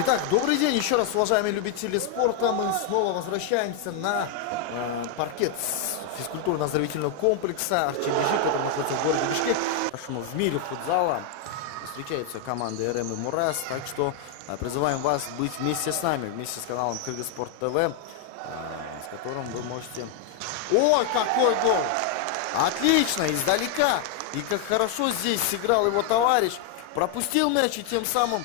Итак, добрый день еще раз, уважаемые любители спорта. Мы снова возвращаемся на паркет физкультурно-оздоровительного комплекса Арчи-Бишкек, который находится в городе Бишкек. В мире футзала встречаются команды РМ и Мурас, так что призываем вас быть вместе с нами, вместе с каналом Кыргызспорт ТВ, с которым вы можете... Ой, какой гол! Отлично, издалека! И как хорошо здесь сыграл его товарищ, пропустил мяч и тем самым...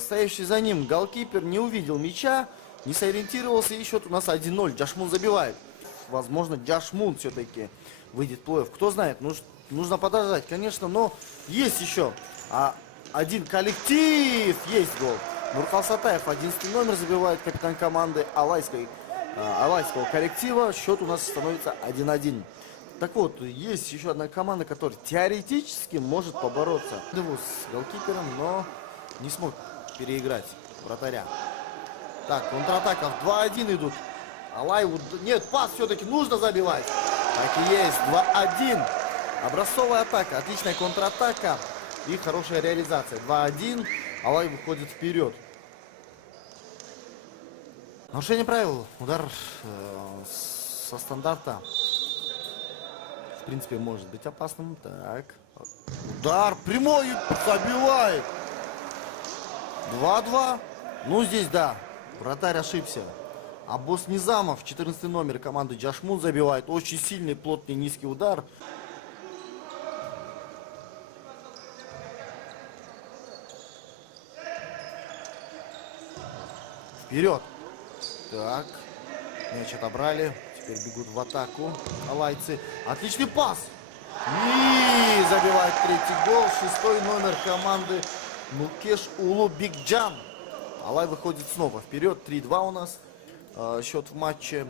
Стоящий за ним голкипер не увидел мяча, не сориентировался, и счет у нас 1-0. Джашмун забивает. Возможно, Джашмун все-таки выйдет в плей-офф. Кто знает, нужно подождать, конечно, но есть еще один коллектив. Есть гол. Нуркал Сатаев, 11 номер, забивает капитан команды Алайского коллектива. Счет у нас становится 1-1. Так вот, есть еще одна команда, которая теоретически может побороться с голкипером, но... не смог переиграть вратаря. Так, контратака. 2-1 идут. Алаеву... Нет, пас все-таки нужно забивать. Так и есть. 2-1. Образцовая атака. Отличная контратака. И хорошая реализация. 2-1. Алай выходит вперед. Нарушение правил. Удар со стандарта. В принципе, может быть опасным. Так. Удар прямой. Забивает. 2-2. Ну, здесь, да, вратарь ошибся. Аббос Низамов, 14 номер команды Джашмун, забивает. Очень сильный, плотный, низкий удар. Вперед. Так. Мяч отобрали. Теперь бегут в атаку алайцы. Отличный пас. И забивает третий гол. 6 номер команды Нукеш Улубикджан. Алай выходит снова вперед. 3-2 у нас счет в матче.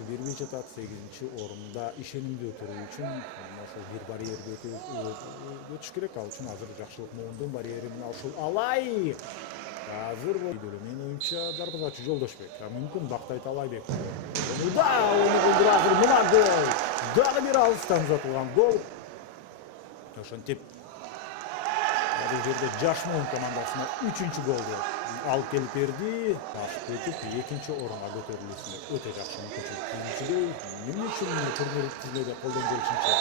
Бермей жатат 8-чи орунда ишенимдүү туруу үчүн ошол бир барьерди өтүш керек. Ал үчүн азыр жакшылык моундун барьери менен ушул Алай азыр менин оюмча дарбазачы Жолдошбек, мүмкүн Бактайт Алайбек. Оны колдур азыр мына гол. Дагы бир алыстан узатылган гол. Ошентип бул жерде Джашмун командасына 3-чү голду алып келип берди. Ашып өтүп, 2-чи орунга көтөрүлүүсүндө өтө жакшы мүмкүнчүлүк. Биринчидей, эмне үчүн турнир өткүзмөдө колдон келишинче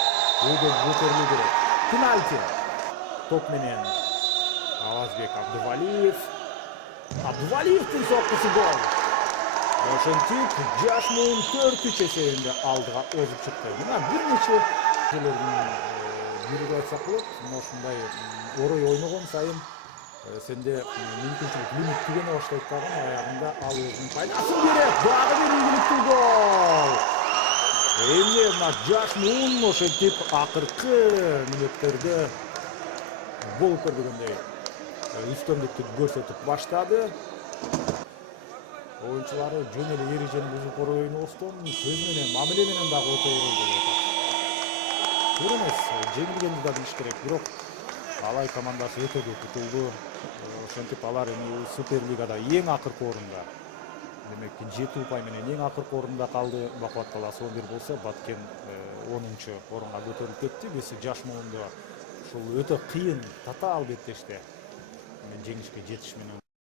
өйдө көтөрүлүү керек. Пенальти. Топ менен Авазбек Абдувалиев. Абдувалиевдин соккусу гол. Ошентип Джашмун 4-3 эсебинде алдыга озуп чыкты. Мына бир нече бирге айтсак болот. Мына ушундай орой ойногон сайын сенде мүмкүнчүлүк лимит түгөнө баштайт дагы, аягында ал өзүнүн пайдасын берет. Дагы бир ийгиликтүү гол. Эмне мына Джашмун ошентип акыркы мүнөттөрдө болуп көрбөгөндөй үстөмдүктү көрсөтүп баштады. Оюнчулары жөн эле эрежени бузуп ойнобостон сөз менен, мамиле менен дагы өтө орой болуп атат. Туура эмес, жеңилгенди да билиш керек, бирок Алай командасы өтө көп утулду. Ошентип алар эми Суперлигада эң акыркы орунда. Демек 7 упай менен эң акыркы орунда калды. Бакубат каласы 11 болсо, Баткен 10-чу орунга көтөрүлүп кетти. Биз Жашмунду ушул өтө кыйын татаал беттеште жеңишке жетиш менен